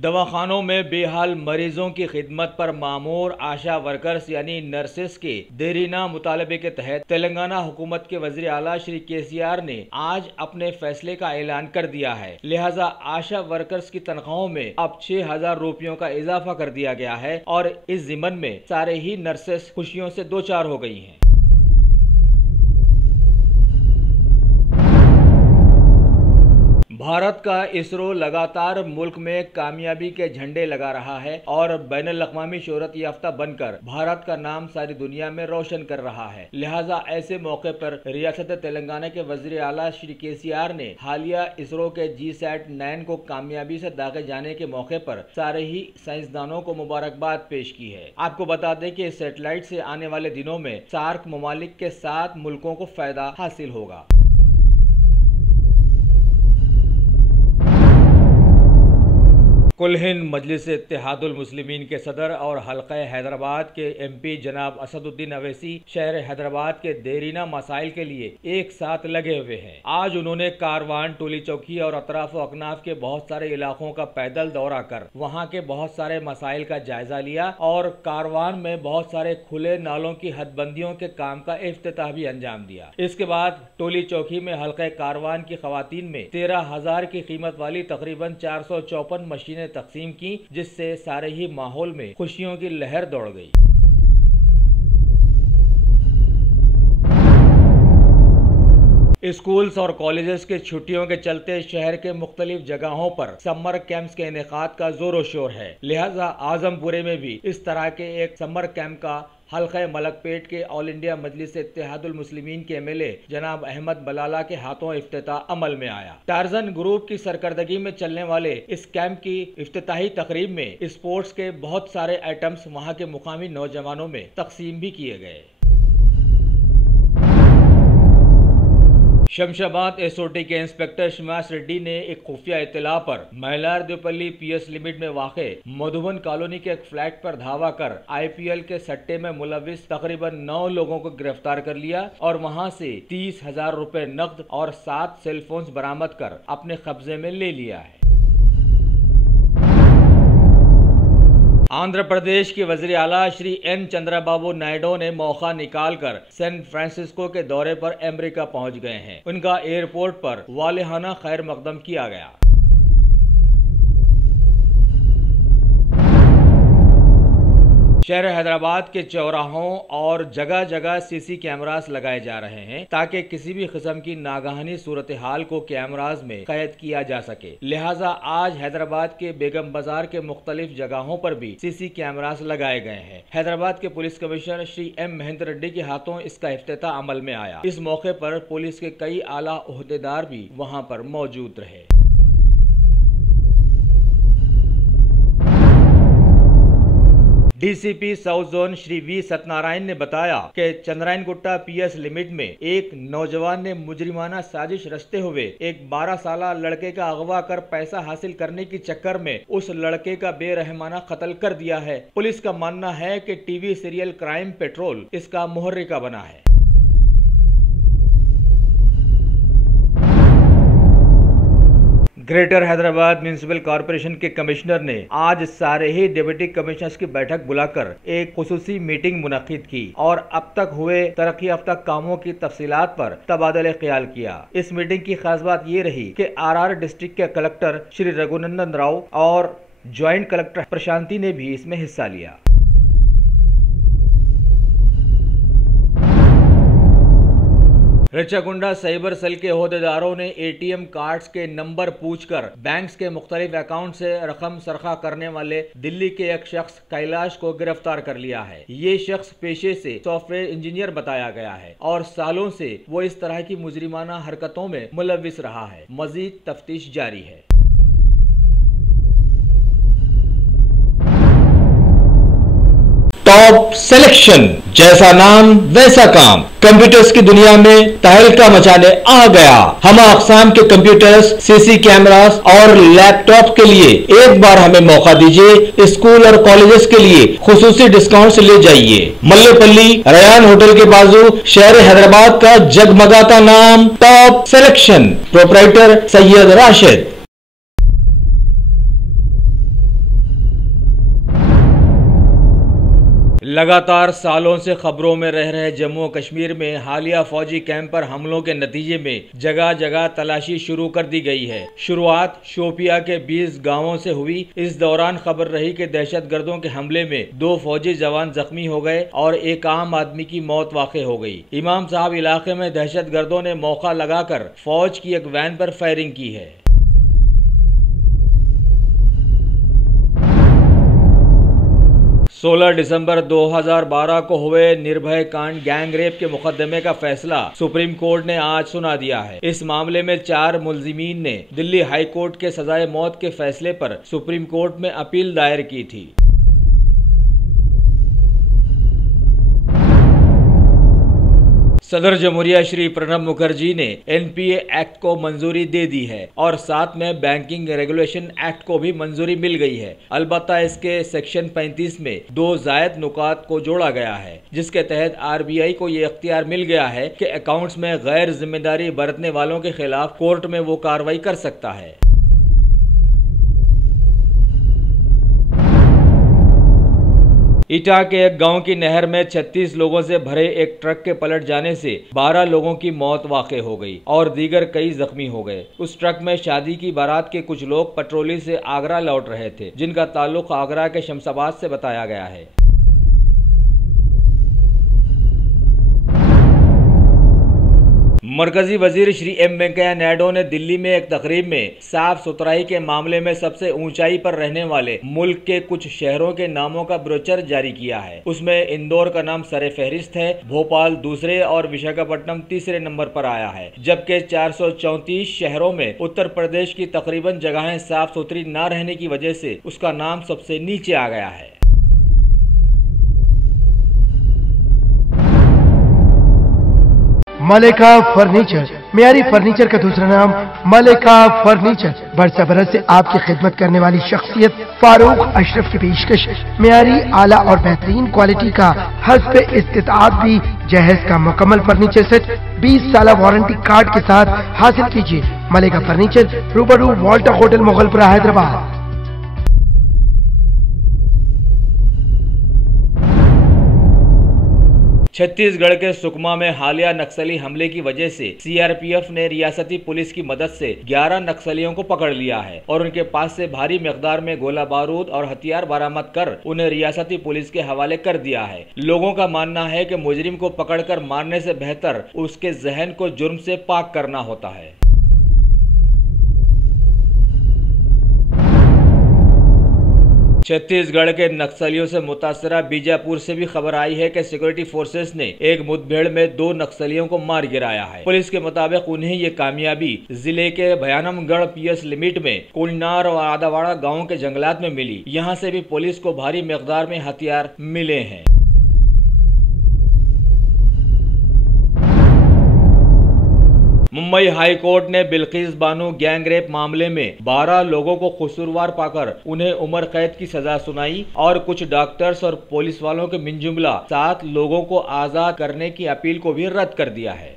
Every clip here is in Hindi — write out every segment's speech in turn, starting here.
दवाखानों में बेहाल मरीजों की खिदमत पर मामूर आशा वर्कर्स यानी नर्सेस के देरीना मुतालबे के तहत तेलंगाना हुकूमत के वज़ीर आला श्री केसीआर ने आज अपने फैसले का ऐलान कर दिया है। लिहाजा आशा वर्कर्स की तनख्वाहों में अब 6,000 रुपयों का इजाफा कर दिया गया है और इस ज़िमन में सारे ही नर्सेस खुशियों से दो चार हो गई हैं। भारत का इसरो लगातार मुल्क में कामयाबी के झंडे लगा रहा है और बैनुल-अक़वामी शोहरत याफ्ता बनकर भारत का नाम सारी दुनिया में रोशन कर रहा है। लिहाजा ऐसे मौके पर रियासत तेलंगाना के वज़ीर आला श्री केसीआर ने हालिया इसरो के GSAT-9 को कामयाबी से दागे जाने के मौके पर सारे ही साइंसदानों को मुबारकबाद पेश की है। आपको बता दें कि इस सैटेलाइट से आने वाले दिनों में सार्क ममालिक के 7 मुल्कों को फायदा हासिल होगा। कुल हिंद मजलिस इत्तेहादुल मुस्लिमीन के सदर और हल्का हैदराबाद के MP जनाब असदुद्दीन अवैसी शहर हैदराबाद के देरीना मसाइल के लिए एक साथ लगे हुए हैं। आज उन्होंने कारवान, टोली चौकी और अतराफ व अकनाफ के बहुत सारे इलाकों का पैदल दौरा कर वहां के बहुत सारे मसाइल का जायजा लिया और कारवान में बहुत सारे खुले नालों की हदबंदियों के काम का इफ्तिताह भी अंजाम दिया। इसके बाद टोली चौकी में हल्का कारवान की खवातीन में 13,000 की कीमत वाली तकरीबन 454 मशीनें तकसीम की, जिससे सारे ही माहौल में खुशियों की लहर दौड़ गई। स्कूल्स और कॉलेजेस के छुट्टियों के चलते शहर के मुख्तलिफ जगहों पर समर कैंप्स के इनेकाद का जोरों शोर है। लिहाजा आजमपुरे में भी इस तरह के एक समर कैंप का हल्का मलकपेट के ऑल इंडिया मजलिस इत्तेहादुल मुस्लिमीन के MLA जनाब अहमद बलाला के हाथों इफ्तिताह अमल में आया। टार्जन ग्रुप की सरकर्दगी में चलने वाले इस कैंप की इफ्तिताही तकरीब में स्पोर्ट्स के बहुत सारे आइटम्स वहां के मुकामी नौजवानों में तकसीम भी किए गए। शमशाबाद SOT के इंस्पेक्टर शमास रेड्डी ने एक खुफिया इत्तला पर मैलारदेवपल्ली PS लिमिट में वाक़े मधुबन कॉलोनी के एक फ्लैट पर धावा कर IPL के सट्टे में मुलविस तकरीबन 9 लोगों को गिरफ्तार कर लिया और वहां से 30,000 रुपए नकद और 7 सेलफोन्स बरामद कर अपने कब्जे में ले लिया है। आंध्र प्रदेश के वज़ीर आला श्री N चंद्रबाबू नायडू ने मौका निकालकर सैन फ्रांसिस्को के दौरे पर अमेरिका पहुंच गए हैं। उनका एयरपोर्ट पर वालिहाना खैर मकदम किया गया। शहर हैदराबाद के चौराहों और जगह जगह CC कैमरास लगाए जा रहे हैं ताकि किसी भी किस्म की नागहानी सूरत हाल को कैमरास में कैद किया जा सके। लिहाजा आज हैदराबाद के बेगम बाजार के मुख्तलिफ जगहों पर भी CC कैमरास लगाए गए हैं। हैदराबाद के police commissioner Shri M Mahendra Reddy के हाथों इसका इफ्तिताह अमल में आया। इस मौके पर पुलिस के कई आला ओहदेदार भी वहां पर मौजूद रहे। DCP south zone Shri V Satyanarayan ने बताया कि चंद्रायनगुट्टा PS लिमिट में एक नौजवान ने मुजरिमाना साजिश रचते हुए एक 12 साला लड़के का अगवा कर पैसा हासिल करने के चक्कर में उस लड़के का बेरहमाना कत्ल कर दिया है। पुलिस का मानना है कि TV सीरियल क्राइम पेट्रोल इसका मुहर्रिका बना है। ग्रेटर हैदराबाद म्युनिसिपल कॉरपोरेशन के कमिश्नर ने आज सारे ही डिप्टी कमिश्नर्स की बैठक बुलाकर एक खुसूसी मीटिंग मुनक्किद की और अब तक हुए तरक्की याफ्ता कामों की तफसीलात पर तबादले ख्याल किया। इस मीटिंग की खास बात ये रही कि RR डिस्ट्रिक्ट के कलेक्टर श्री रघुनंदन राव और ज्वाइंट कलेक्टर प्रशांति ने भी इसमें हिस्सा लिया। रिचाकुंडा साइबर सेल के ओहदेदारों ने ATM कार्ड्स के नंबर पूछकर बैंक्स के मुख्तलिफ अकाउंट से रकम सरखा करने वाले दिल्ली के एक शख्स कैलाश को गिरफ्तार कर लिया है। ये शख्स पेशे से सॉफ्टवेयर इंजीनियर बताया गया है और सालों से वो इस तरह की मुजरिमाना हरकतों में मुलविस रहा है। मजीद तफ्तीश जारी है। टॉप सिलेक्शन, जैसा नाम वैसा काम, कंप्यूटर्स की दुनिया में तहलका मचाने आ गया। हम अक़साम के कंप्यूटर्स, CC कैमरास और लैपटॉप के लिए एक बार हमें मौका दीजिए। स्कूल और कॉलेजेस के लिए खुसूसी डिस्काउंट ले जाइए। मल्लेपल्ली रयान होटल के बाजू शहर हैदराबाद का जगमगाता नाम top selection, proprietor Syed Rashid. लगातार सालों से खबरों में रह रहे जम्मू और कश्मीर में हालिया फौजी कैंप पर हमलों के नतीजे में जगह जगह तलाशी शुरू कर दी गई है। शुरुआत शोपिया के 20 गांवों से हुई। इस दौरान खबर रही कि दहशतगर्दों के हमले में 2 फौजी जवान जख्मी हो गए और एक आम आदमी की मौत वाक़ई हो गई। इमाम साहब इलाके में दहशतगर्दों ने मौका लगाकर फौज की एक वैन पर फायरिंग की है। 16 दिसंबर 2012 को हुए निर्भया कांड गैंग रेप के मुकदमे का फैसला सुप्रीम कोर्ट ने आज सुना दिया है। इस मामले में 4 मुलजिमीन ने दिल्ली हाई कोर्ट के सजाए मौत के फैसले पर सुप्रीम कोर्ट में अपील दायर की थी। सदर जमहूरिया श्री प्रणब मुखर्जी ने एनपीए एक्ट को मंजूरी दे दी है और साथ में बैंकिंग रेगुलेशन एक्ट को भी मंजूरी मिल गई है। अलबत्ता इसके सेक्शन 35 में 2 जायद नुकात को जोड़ा गया है, जिसके तहत आरबीआई को ये इख्तियार मिल गया है कि अकाउंट्स में गैर जिम्मेदारी बरतने वालों के खिलाफ कोर्ट में वो कार्रवाई कर सकता है। ईटा के एक गांव की नहर में 36 लोगों से भरे एक ट्रक के पलट जाने से 12 लोगों की मौत वाक़ई हो गई और दीगर कई जख्मी हो गए। उस ट्रक में शादी की बारात के कुछ लोग पटरोली से आगरा लौट रहे थे, जिनका ताल्लुक आगरा के शमशाबाद से बताया गया है। मरकजी वजीर श्री एम वेंकैया नायडू ने दिल्ली में एक तकरीब में साफ सुथराई के मामले में सबसे ऊंचाई पर रहने वाले मुल्क के कुछ शहरों के नामों का ब्रोचर जारी किया है। उसमें इंदौर का नाम सरे-फहरिस्त है, भोपाल दूसरे और विशाखापट्टनम तीसरे नंबर पर आया है, जबकि 434 शहरों में उत्तर प्रदेश की तकरीबन जगहें साफ सुथरी न रहने की वजह से उसका नाम सबसे नीचे आ गया है। मलिका फर्नीचर, मियारी फर्नीचर का दूसरा नाम मलिका फर्नीचर। बरसा बरस से आपकी खिदमत करने वाली शख्सियत फारूक अशरफ की पेशकश मियारी आला और बेहतरीन क्वालिटी का हस्ब इस्तिताअत भी जहेज का मुकम्मल फर्नीचर सेट 20 साल वारंटी कार्ड के साथ हासिल कीजिए। मलिका फर्नीचर, रूबरू वॉल्टर होटल, मुगलपुरा, हैदराबाद। छत्तीसगढ़ के सुकमा में हालिया नक्सली हमले की वजह से सीआरपीएफ ने रियासती पुलिस की मदद से 11 नक्सलियों को पकड़ लिया है और उनके पास से भारी मिकदार में गोला बारूद और हथियार बरामद कर उन्हें रियासती पुलिस के हवाले कर दिया है। लोगों का मानना है कि मुजरिम को पकड़कर मारने से बेहतर उसके जहन को जुर्म से पाक करना होता है। छत्तीसगढ़ के नक्सलियों से मुतासरा बीजापुर से भी खबर आई है कि सिक्योरिटी फोर्सेस ने एक मुठभेड़ में 2 नक्सलियों को मार गिराया है। पुलिस के मुताबिक उन्हें ये कामयाबी जिले के भयानमगढ़ पीएस लिमिट में कोलनार और आदावाड़ा गांव के जंगलात में मिली। यहां से भी पुलिस को भारी मिकदार में हथियार मिले हैं। मुंबई हाई कोर्ट ने बिल्किस बानो गैंग रेप मामले में 12 लोगों को कसूरवार पाकर उन्हें उम्र कैद की सजा सुनाई और कुछ डॉक्टर्स और पुलिस वालों के मिनजुमला 7 लोगों को आजाद करने की अपील को भी रद्द कर दिया है।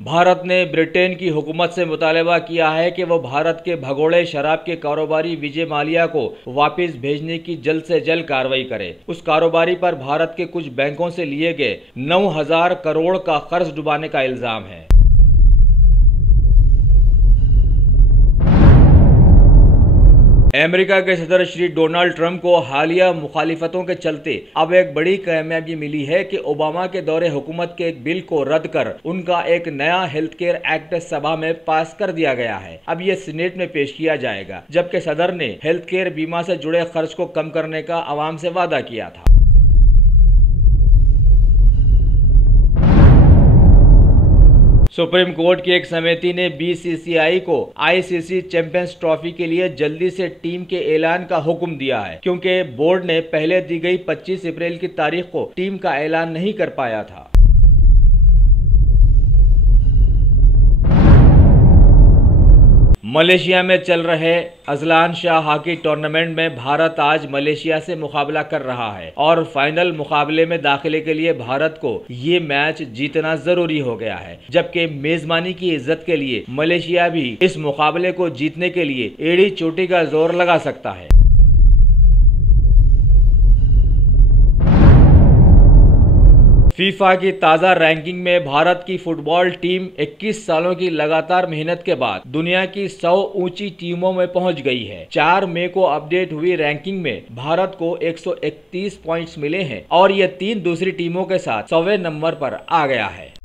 भारत ने ब्रिटेन की हुकूमत से मुतालबा किया है कि वो भारत के भगोड़े शराब के कारोबारी विजय माल्या को वापस भेजने की जल्द से जल्द कार्रवाई करे। उस कारोबारी पर भारत के कुछ बैंकों से लिए गए 9,000 करोड़ का कर्ज डुबाने का इल्जाम है। अमेरिका के सदर श्री डोनाल्ड ट्रंप को हालिया मुखालिफतों के चलते अब एक बड़ी कामयाबी मिली है कि ओबामा के दौरे हुकूमत के एक बिल को रद्द कर उनका एक नया हेल्थ केयर एक्ट सभा में पास कर दिया गया है। अब यह सीनेट में पेश किया जाएगा, जबकि सदर ने हेल्थ केयर बीमा से जुड़े खर्च को कम करने का आवाम से वादा किया था। सुप्रीम कोर्ट की एक समिति ने बीसीसीआई को आईसीसी चैंपियंस ट्रॉफी के लिए जल्दी से टीम के ऐलान का हुक्म दिया है, क्योंकि बोर्ड ने पहले दी गई 25 अप्रैल की तारीख को टीम का ऐलान नहीं कर पाया था। मलेशिया में चल रहे अजलान शाह हॉकी टूर्नामेंट में भारत आज मलेशिया से मुकाबला कर रहा है और फाइनल मुकाबले में दाखिले के लिए भारत को ये मैच जीतना जरूरी हो गया है, जबकि मेजबानी की इज्जत के लिए मलेशिया भी इस मुकाबले को जीतने के लिए एड़ी चोटी का जोर लगा सकता है। फीफा की ताज़ा रैंकिंग में भारत की फुटबॉल टीम 21 सालों की लगातार मेहनत के बाद दुनिया की 100 ऊंची टीमों में पहुंच गई है। 4 मई को अपडेट हुई रैंकिंग में भारत को 131 पॉइंट्स मिले हैं और यह 3 दूसरी टीमों के साथ 100वें नंबर पर आ गया है।